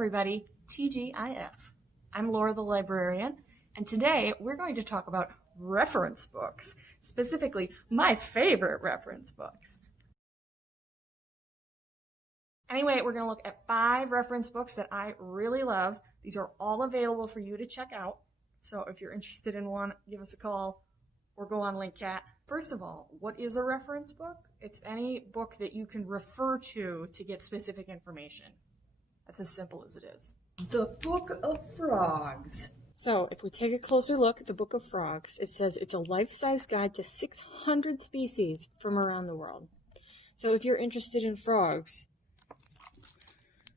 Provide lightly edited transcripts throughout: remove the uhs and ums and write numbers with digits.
everybody, TGIF. I'm Laura the Librarian, and today we're going to talk about reference books, specifically my favorite reference books. Anyway, we're going to look at 5 reference books that I really love. These are all available for you to check out, so if you're interested in one, give us a call or go on Linkcat. First of all, what is a reference book? It's any book that you can refer to get specific information. That's as simple as it is. The Book of Frogs. So if we take a closer look at the Book of Frogs, it says it's a life-size guide to 600 species from around the world. So if you're interested in frogs,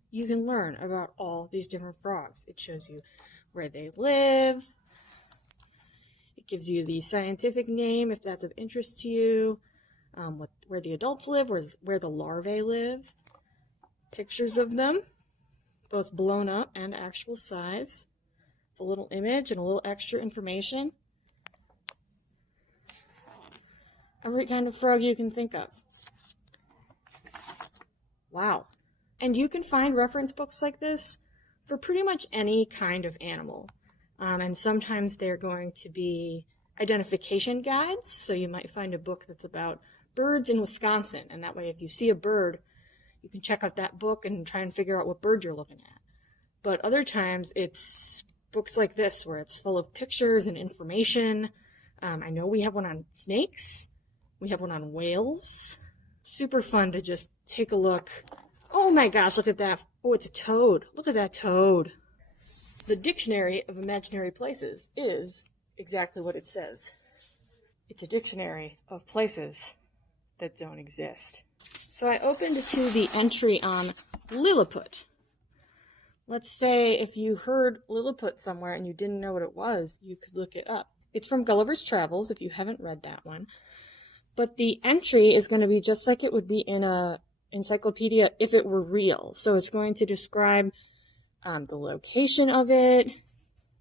you can learn about all these different frogs. It shows you where they live. It gives you the scientific name if that's of interest to you, where the adults live, where the larvae live, pictures of them, both blown up and actual size. It's a little image and a little extra information. Every kind of frog you can think of. Wow. And you can find reference books like this for pretty much any kind of animal. And sometimes they're going to be identification guides. So you might find a book that's about birds in Wisconsin. And that way, if you see a bird, you can check out that book and try and figure out what bird you're looking at. But other times, it's books like this where it's full of pictures and information. I know we have one on snakes. We have one on whales. Super fun to just take a look. Oh my gosh, look at that. Oh, it's a toad. Look at that toad. The Dictionary of Imaginary Places is exactly what it says. It's a dictionary of places that don't exist. So I opened to the entry on Lilliput. Let's say if you heard Lilliput somewhere and you didn't know what it was, you could look it up. It's from Gulliver's Travels, if you haven't read that one. But the entry is going to be just like it would be in a encyclopedia if it were real. So it's going to describe the location of it.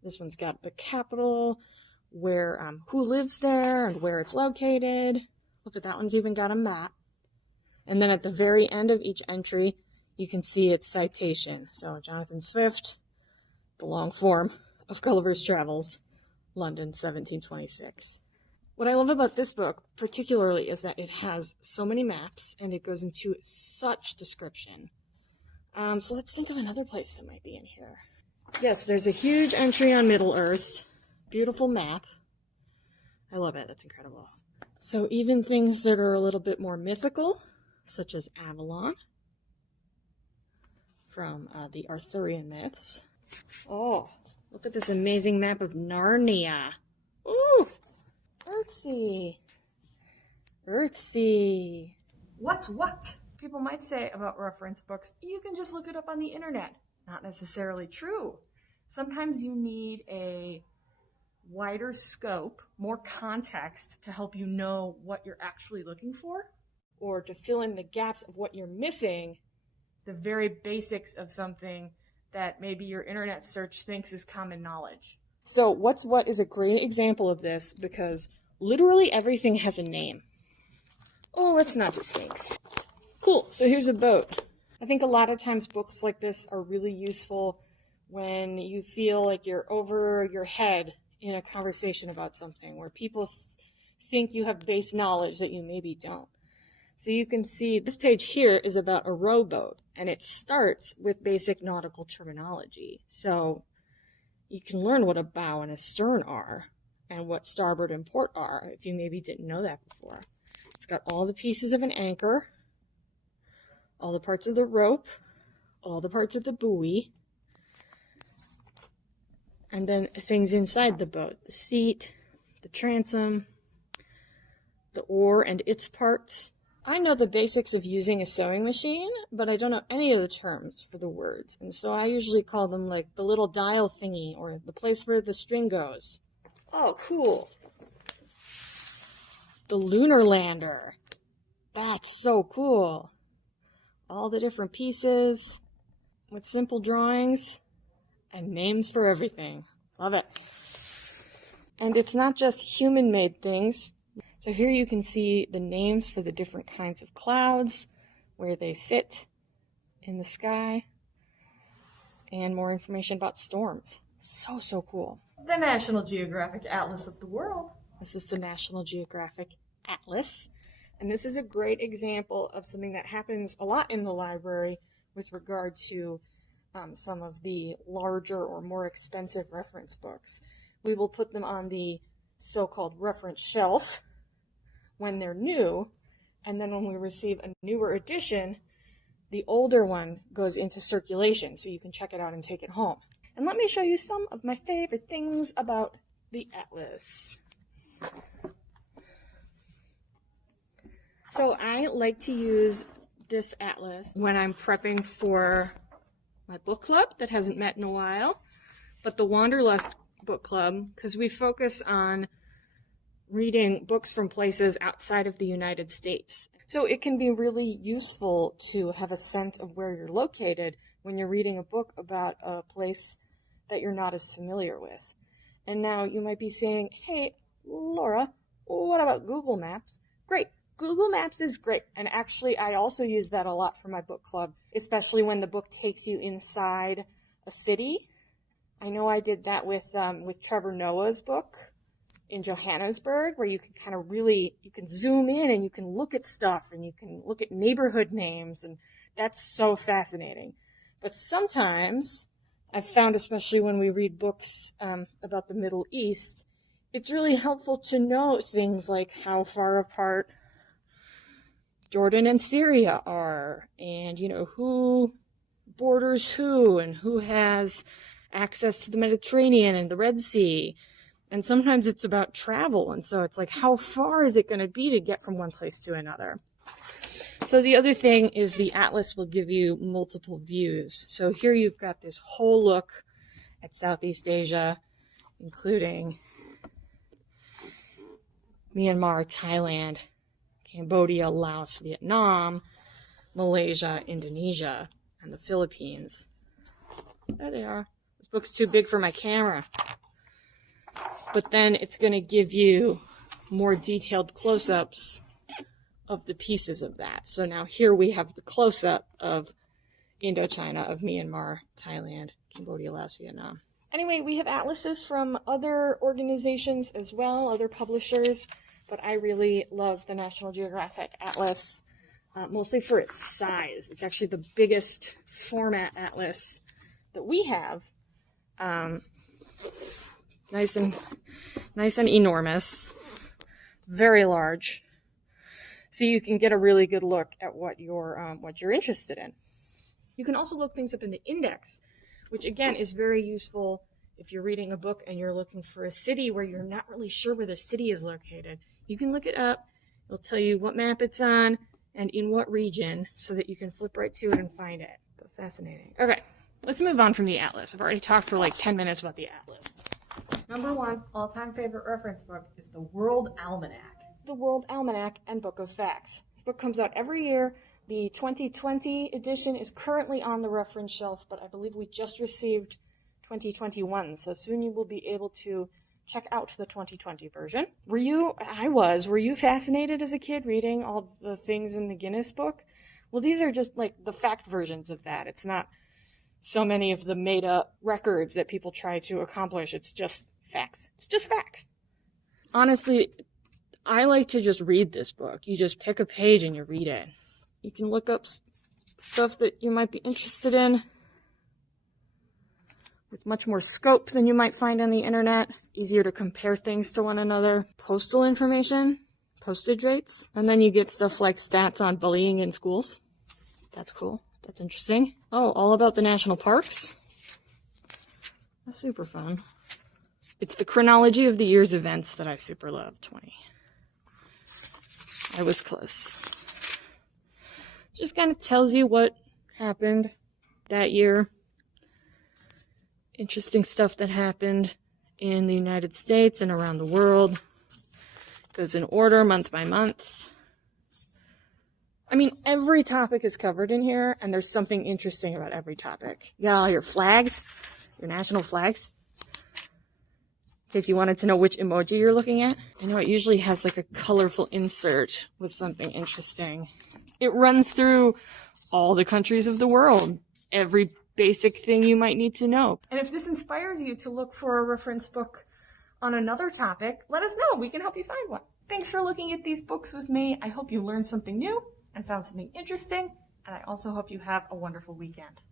This one's got the capital, where who lives there and where it's located. Look at that one's even got a map. And then at the very end of each entry, you can see its citation. So Jonathan Swift, the long form of Gulliver's Travels, London, 1726. What I love about this book particularly is that it has so many maps and it goes into such description. So let's think of another place that might be in here. Yes, there's a huge entry on Middle-earth. Beautiful map. I love it. That's incredible. So even things that are a little bit more mythical, such as Avalon, from the Arthurian myths. Oh, look at this amazing map of Narnia. Ooh! Earthsea. Earthsea. What? People might say about reference books, you can just look it up on the internet. Not necessarily true. Sometimes you need a wider scope, more context to help you know what you're actually looking for, or to fill in the gaps of what you're missing, the very basics of something that maybe your internet search thinks is common knowledge. So What's What is a great example of this because literally everything has a name. Oh, let's not do snakes. Cool, so here's a boat. I think a lot of times books like this are really useful when you feel like you're over your head in a conversation about something where people think you have base knowledge that you maybe don't. So you can see this page here is about a rowboat, and it starts with basic nautical terminology. So you can learn what a bow and a stern are, and what starboard and port are, if you maybe didn't know that before. It's got all the pieces of an anchor, all the parts of the rope, all the parts of the buoy, and then things inside the boat, the seat, the transom, the oar and its parts. I know the basics of using a sewing machine, but I don't know any of the terms for the words, and so I usually call them like the little dial thingy or the place where the string goes. Oh, cool. The lunar lander. That's so cool. All the different pieces with simple drawings and names for everything. Love it. And it's not just human-made things. So here you can see the names for the different kinds of clouds, where they sit in the sky. and more information about storms. So cool. The National Geographic Atlas of the World. This is the National Geographic Atlas. And this is a great example of something that happens a lot in the library with regard to some of the larger or more expensive reference books. We will put them on the so-called reference shelf when they're new, and then when we receive a newer edition, the older one goes into circulation, so you can check it out and take it home. And let me show you some of my favorite things about the Atlas. So I like to use this atlas when I'm prepping for my book club that hasn't met in a while, but the Wanderlust book club, because we focus on reading books from places outside of the United States. So it can be really useful to have a sense of where you're located when you're reading a book about a place that you're not as familiar with. And now you might be saying, hey, Laura, what about Google Maps? Great. Google Maps is great, and actually I also use that a lot for my book club, especially when the book takes you inside a city. I know I did that with Trevor Noah's book in Johannesburg, where you can kind of really, you can zoom in and you can look at stuff and you can look at neighborhood names, and that's so fascinating. But sometimes I've found, especially when we read books about the Middle East, it's really helpful to know things like how far apart Jordan and Syria are, and, you know, who borders who, and who has access to the Mediterranean and the Red Sea. And sometimes it's about travel, and so it's like, how far is it going to be to get from one place to another? So the other thing is the atlas will give you multiple views. So here you've got this whole look at Southeast Asia, including Myanmar, Thailand, Cambodia, Laos, Vietnam, Malaysia, Indonesia, and the Philippines. There they are. This book's too big for my camera. But then it's going to give you more detailed close-ups of the pieces of that. So now here we have the close-up of Indochina, of Myanmar, Thailand, Cambodia, Laos, Vietnam. Anyway, we have atlases from other organizations as well, other publishers. But I really love the National Geographic Atlas, mostly for its size. It's actually the biggest format atlas that we have. Nice and enormous, very large. So you can get a really good look at what you're interested in. You can also look things up in the index, which again is very useful if you're reading a book and you're looking for a city where you're not really sure where the city is located. You can look it up. It'll tell you what map it's on and in what region so that you can flip right to it and find it. But fascinating. Okay, let's move on from the atlas. I've already talked for like 10 minutes about the atlas. Number one all-time favorite reference book is the World Almanac. The World Almanac and Book of Facts. This book comes out every year. The 2020 edition is currently on the reference shelf, but I believe we just received 2021, so soon you will be able to check out the 2020 version. Were you fascinated as a kid reading all the things in the Guinness book? Well, these are just like the fact versions of that. It's not so many of the made-up records that people try to accomplish. It's just facts. It's just facts. Honestly, I like to just read this book. You just pick a page and you read it. You can look up stuff that you might be interested in with much more scope than you might find on the internet. Easier to compare things to one another. Postal information, postage rates, and then you get stuff like stats on bullying in schools. That's cool. That's interesting. Oh, all about the national parks. That's super fun. It's the chronology of the year's events that I super love. 20. I was close. Just kind of tells you what happened that year. Interesting stuff that happened in the United States and around the world. Goes in order, month by month. I mean, every topic is covered in here, and there's something interesting about every topic. You got all your flags, your national flags. In case you wanted to know which emoji you're looking at. I know it usually has like a colorful insert with something interesting. It runs through all the countries of the world. Every basic thing you might need to know. And if this inspires you to look for a reference book on another topic, let us know. We can help you find one. Thanks for looking at these books with me. I hope you learned something new and found something interesting, and I also hope you have a wonderful weekend.